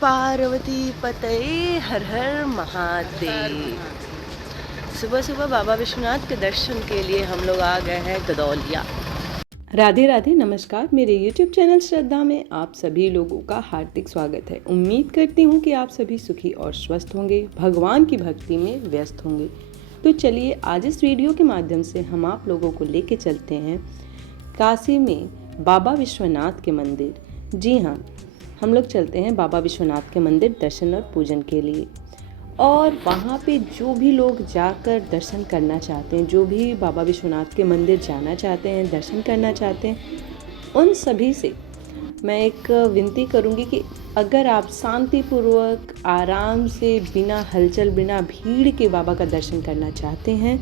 पार्वती पतये हर हर महादेव। सुबह सुबह बाबा विश्वनाथ के दर्शन के लिए हम लोग आ गए हैं गदौलिया। राधे राधे, नमस्कार। मेरे YouTube चैनल श्रद्धा में आप सभी लोगों का हार्दिक स्वागत है। उम्मीद करती हूँ कि आप सभी सुखी और स्वस्थ होंगे, भगवान की भक्ति में व्यस्त होंगे। तो चलिए आज इस वीडियो के माध्यम से हम आप लोगों को लेके चलते हैं काशी में बाबा विश्वनाथ के मंदिर। जी हाँ, हम लोग चलते हैं बाबा विश्वनाथ के मंदिर दर्शन और पूजन के लिए। और वहाँ पे जो भी लोग जाकर दर्शन करना चाहते हैं, जो भी बाबा विश्वनाथ के मंदिर जाना चाहते हैं, दर्शन करना चाहते हैं, उन सभी से मैं एक विनती करूँगी कि अगर आप शांतिपूर्वक आराम से बिना हलचल बिना भीड़ के बाबा का दर्शन करना चाहते हैं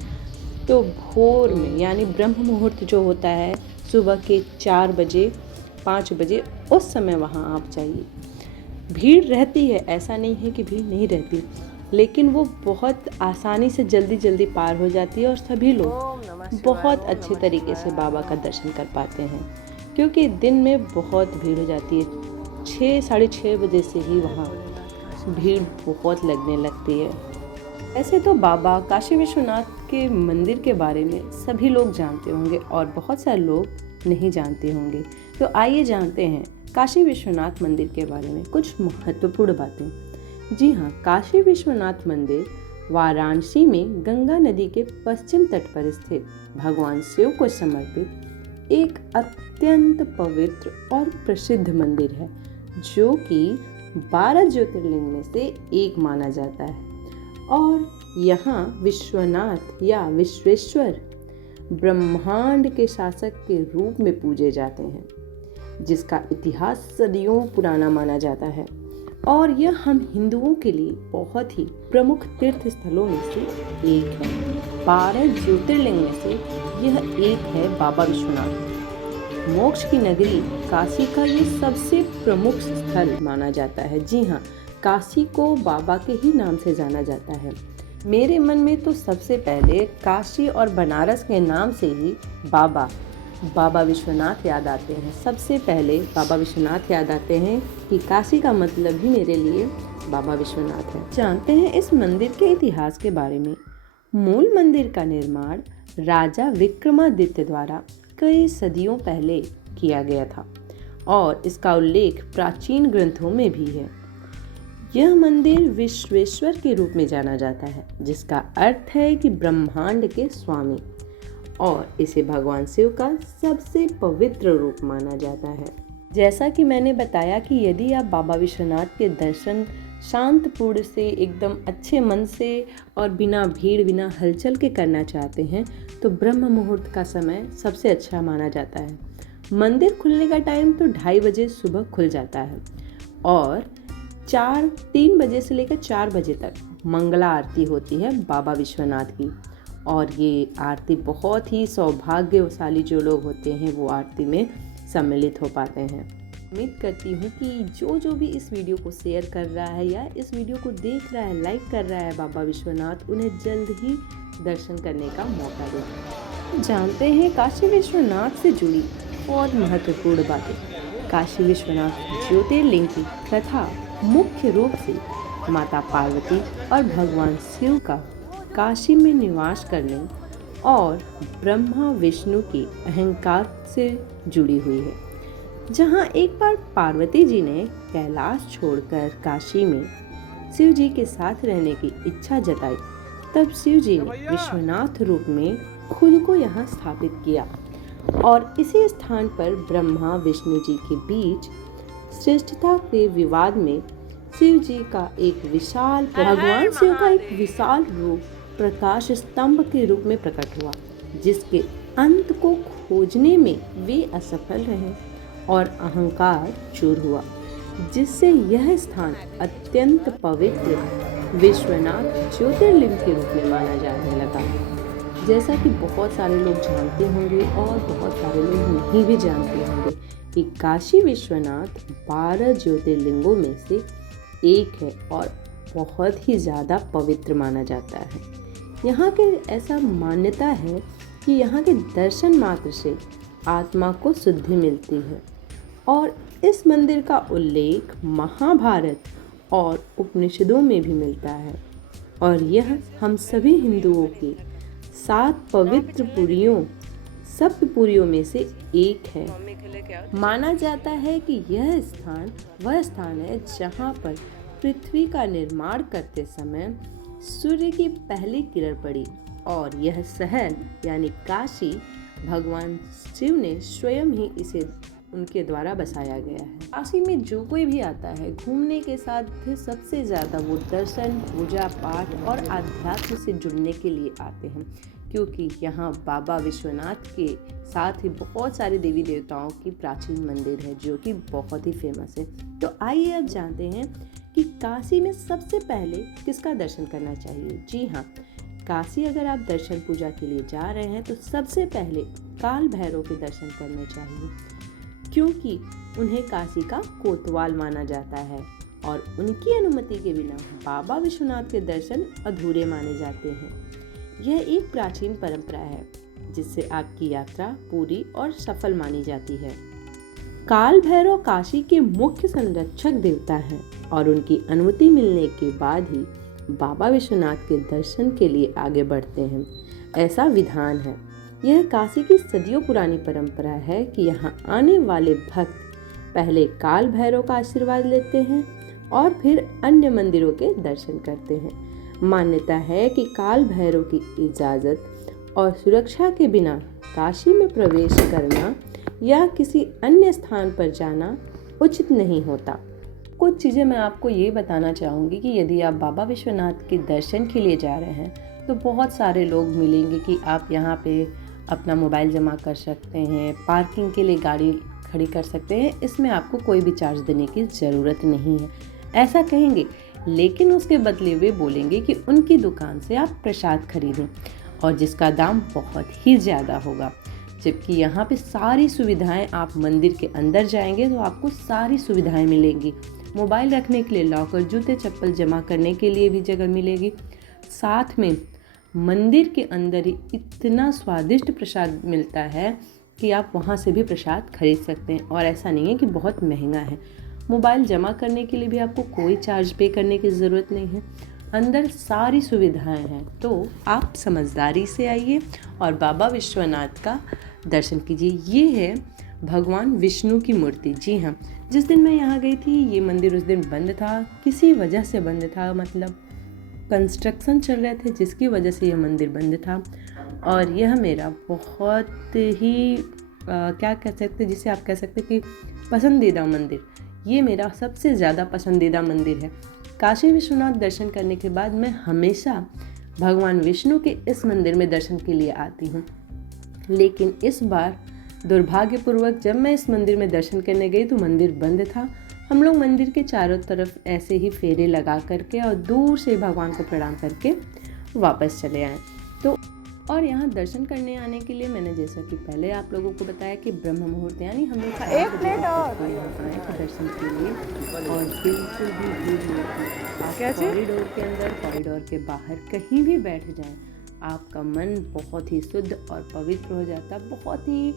तो भोर में यानी ब्रह्म मुहूर्त जो होता है सुबह के 4 बजे 5 बजे उस समय वहाँ आप जाइए। भीड़ रहती है, ऐसा नहीं है कि भीड़ नहीं रहती, लेकिन वो बहुत आसानी से जल्दी जल्दी पार हो जाती है और सभी लोग बहुत अच्छे तरीके से बाबा का दर्शन कर पाते हैं, क्योंकि दिन में बहुत भीड़ हो जाती है। 6-6:30 बजे से ही वहाँ भीड़ बहुत लगने लगती है। ऐसे तो बाबा काशी विश्वनाथ के मंदिर के बारे में सभी लोग जानते होंगे और बहुत सारे लोग नहीं जानते होंगे। तो आइए जानते हैं काशी विश्वनाथ मंदिर के बारे में कुछ महत्वपूर्ण बातें। जी हाँ, काशी विश्वनाथ मंदिर वाराणसी में गंगा नदी के पश्चिम तट पर स्थित भगवान शिव को समर्पित एक अत्यंत पवित्र और प्रसिद्ध मंदिर है, जो कि 12 ज्योतिर्लिंग में से एक माना जाता है। और यहाँ विश्वनाथ या विश्वेश्वर ब्रह्मांड के शासक के रूप में पूजे जाते हैं, जिसका इतिहास सदियों पुराना माना जाता है। और यह हम हिंदुओं के लिए बहुत ही प्रमुख तीर्थ स्थलों में से एक है। 12 ज्योतिर्लिंग में से यह एक है बाबा विश्वनाथ। मोक्ष की नगरी काशी का ये सबसे प्रमुख स्थल माना जाता है। जी हाँ, काशी को बाबा के ही नाम से जाना जाता है। मेरे मन में तो सबसे पहले काशी और बनारस के नाम से ही बाबा विश्वनाथ याद आते हैं। सबसे पहले बाबा विश्वनाथ याद आते हैं कि काशी का मतलब ही मेरे लिए बाबा विश्वनाथ है। जानते हैं इस मंदिर के इतिहास के बारे में। मूल मंदिर का निर्माण राजा विक्रमादित्य द्वारा कई सदियों पहले किया गया था और इसका उल्लेख प्राचीन ग्रंथों में भी है। यह मंदिर विश्वेश्वर के रूप में जाना जाता है, जिसका अर्थ है कि ब्रह्मांड के स्वामी, और इसे भगवान शिव का सबसे पवित्र रूप माना जाता है। जैसा कि मैंने बताया कि यदि आप बाबा विश्वनाथ के दर्शन शांतपूर्ण से एकदम अच्छे मन से और बिना भीड़ बिना हलचल के करना चाहते हैं तो ब्रह्म मुहूर्त का समय सबसे अच्छा माना जाता है। मंदिर खुलने का टाइम तो 2:30 बजे सुबह खुल जाता है और 3 बजे से लेकर 4 बजे तक मंगला आरती होती है बाबा विश्वनाथ की। और ये आरती बहुत ही सौभाग्यशाली जो लोग होते हैं वो आरती में सम्मिलित हो पाते हैं। उम्मीद करती हूँ कि जो भी इस वीडियो को शेयर कर रहा है या इस वीडियो को देख रहा है, लाइक कर रहा है बाबा विश्वनाथ, उन्हें जल्द ही दर्शन करने का मौका दे। जानते हैं काशी विश्वनाथ से जुड़ी और महत्वपूर्ण बातें। काशी विश्वनाथ ज्योतिर्लिंग की कथा मुख्य रूप से माता पार्वती और भगवान शिव का काशी में निवास करने और ब्रह्मा विष्णु के अहंकार से जुड़ी हुई है। जहाँ एक बार पार्वती जी ने कैलाश छोड़कर काशी में शिव जी के साथ रहने की इच्छा जताई, तब शिव जी ने विश्वनाथ रूप में खुद को यहाँ स्थापित किया और इसी स्थान पर ब्रह्मा विष्णु जी के बीच श्रेष्ठता के विवाद में शिव जी का एक विशाल भगवान शिव का एक विशाल रूप प्रकाश स्तंभ के रूप में प्रकट हुआ, जिसके अंत को खोजने में वे असफल रहे और अहंकार चूर हुआ, जिससे यह स्थान अत्यंत पवित्र विश्वनाथ ज्योतिर्लिंग के रूप में माना जाने लगा। जैसा कि बहुत सारे लोग जानते होंगे और बहुत सारे लोग नहीं भी जानते होंगे कि काशी विश्वनाथ 12 ज्योतिर्लिंगों में से एक है और बहुत ही ज़्यादा पवित्र माना जाता है। यहाँ के ऐसा मान्यता है कि यहाँ के दर्शन मात्र से आत्मा को शुद्धि मिलती है और इस मंदिर का उल्लेख महाभारत और उपनिषदों में भी मिलता है और यह हम सभी हिंदुओं के 7 पवित्र पुरियों सप्तपुरियों में से एक है। माना जाता है कि यह स्थान वह स्थान है जहाँ पर पृथ्वी का निर्माण करते समय सूर्य की पहली किरण पड़ी और यह शहर यानी काशी भगवान शिव ने स्वयं ही इसे उनके द्वारा बसाया गया है। काशी में जो कोई भी आता है घूमने के साथ फिर सबसे ज़्यादा वो दर्शन, पूजा पाठ और आध्यात्म से जुड़ने के लिए आते हैं, क्योंकि यहाँ बाबा विश्वनाथ के साथ ही बहुत सारे देवी देवताओं की प्राचीन मंदिर है जो कि बहुत ही फेमस है। तो आइए अब जानते हैं कि काशी में सबसे पहले किसका दर्शन करना चाहिए। जी हाँ, काशी अगर आप दर्शन पूजा के लिए जा रहे हैं तो सबसे पहले काल भैरव के दर्शन करने चाहिए, क्योंकि उन्हें काशी का कोतवाल माना जाता है और उनकी अनुमति के बिना बाबा विश्वनाथ के दर्शन अधूरे माने जाते हैं। यह एक प्राचीन परंपरा है जिससे आपकी यात्रा पूरी और सफल मानी जाती है। काल भैरव काशी के मुख्य संरक्षक देवता हैं और उनकी अनुमति मिलने के बाद ही बाबा विश्वनाथ के दर्शन के लिए आगे बढ़ते हैं, ऐसा विधान है। यह काशी की सदियों पुरानी परंपरा है कि यहाँ आने वाले भक्त पहले काल भैरव का आशीर्वाद लेते हैं और फिर अन्य मंदिरों के दर्शन करते हैं। मान्यता है कि काल भैरव की इजाज़त और सुरक्षा के बिना काशी में प्रवेश करना या किसी अन्य स्थान पर जाना उचित नहीं होता। कुछ चीज़ें मैं आपको ये बताना चाहूँगी कि यदि आप बाबा विश्वनाथ के दर्शन के लिए जा रहे हैं तो बहुत सारे लोग मिलेंगे कि आप यहाँ पे अपना मोबाइल जमा कर सकते हैं, पार्किंग के लिए गाड़ी खड़ी कर सकते हैं, इसमें आपको कोई भी चार्ज देने की ज़रूरत नहीं है, ऐसा कहेंगे। लेकिन उसके बदले वे बोलेंगे कि उनकी दुकान से आप प्रसाद खरीदें और जिसका दाम बहुत ही ज़्यादा होगा, जबकि यहाँ पे सारी सुविधाएं, आप मंदिर के अंदर जाएंगे तो आपको सारी सुविधाएं मिलेंगी। मोबाइल रखने के लिए लॉकर, जूते चप्पल जमा करने के लिए भी जगह मिलेगी। साथ में मंदिर के अंदर ही इतना स्वादिष्ट प्रसाद मिलता है कि आप वहाँ से भी प्रसाद खरीद सकते हैं और ऐसा नहीं है कि बहुत महंगा है। मोबाइल जमा करने के लिए भी आपको कोई चार्ज पे करने की ज़रूरत नहीं है, अंदर सारी सुविधाएं हैं। तो आप समझदारी से आइए और बाबा विश्वनाथ का दर्शन कीजिए। ये है भगवान विष्णु की मूर्ति। जी हाँ, जिस दिन मैं यहाँ गई थी ये मंदिर उस दिन बंद था, किसी वजह से बंद था, मतलब कंस्ट्रक्शन चल रहे थे जिसकी वजह से यह मंदिर बंद था। और यह मेरा बहुत ही क्या कह सकते, जिसे आप कह सकते कि पसंदीदा मंदिर, ये मेरा सबसे ज़्यादा पसंदीदा मंदिर है। काशी विश्वनाथ दर्शन करने के बाद मैं हमेशा भगवान विष्णु के इस मंदिर में दर्शन के लिए आती हूँ, लेकिन इस बार दुर्भाग्यपूर्वक जब मैं इस मंदिर में दर्शन करने गई तो मंदिर बंद था। हम लोग मंदिर के चारों तरफ ऐसे ही फेरे लगा करके और दूर से भगवान को प्रणाम करके वापस चले आए। तो और यहाँ दर्शन करने आने के लिए मैंने जैसा कि पहले आप लोगों को बताया कि ब्रह्म मुहूर्त यानी हम लोग एक प्लेट और दर्शन के लिए, और बिल्कुल भी भीड़ नहीं थी। आप कॉरिडोर के अंदर, कॉरिडोर के बाहर कहीं भी बैठ जाएं, आपका मन बहुत ही शुद्ध और पवित्र हो जाता। बहुत ही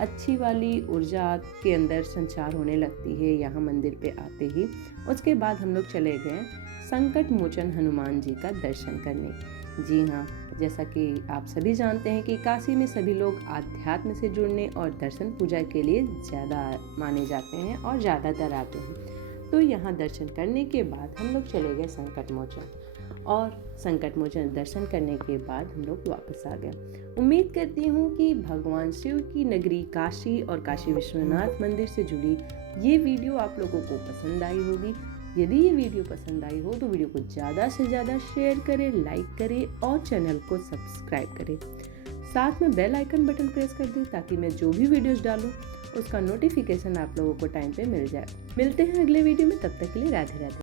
अच्छी वाली ऊर्जा आपके अंदर संचार होने लगती है यहाँ मंदिर पे आते ही। उसके बाद हम लोग चले गए संकट मोचन हनुमान जी का दर्शन करने। जी हाँ, जैसा कि आप सभी जानते हैं कि काशी में सभी लोग आध्यात्म से जुड़ने और दर्शन पूजा के लिए ज़्यादा माने जाते हैं और ज़्यादातर आते हैं। तो यहाँ दर्शन करने के बाद हम लोग चले गए संकट मोचन, और संकट मोचन दर्शन करने के बाद हम लोग वापस आ गए। उम्मीद करती हूँ कि भगवान शिव की नगरी काशी और काशी विश्वनाथ मंदिर से जुड़ी ये वीडियो आप लोगों को पसंद आई होगी। यदि ये वीडियो पसंद आई हो तो वीडियो को ज़्यादा से ज़्यादा शेयर करें, लाइक करें और चैनल को सब्सक्राइब करें। साथ में बेल आइकन बटन प्रेस कर दें ताकि मैं जो भी वीडियोस डालूं उसका नोटिफिकेशन आप लोगों को टाइम पे मिल जाए। मिलते हैं अगले वीडियो में, तब तक के लिए राधे राधे।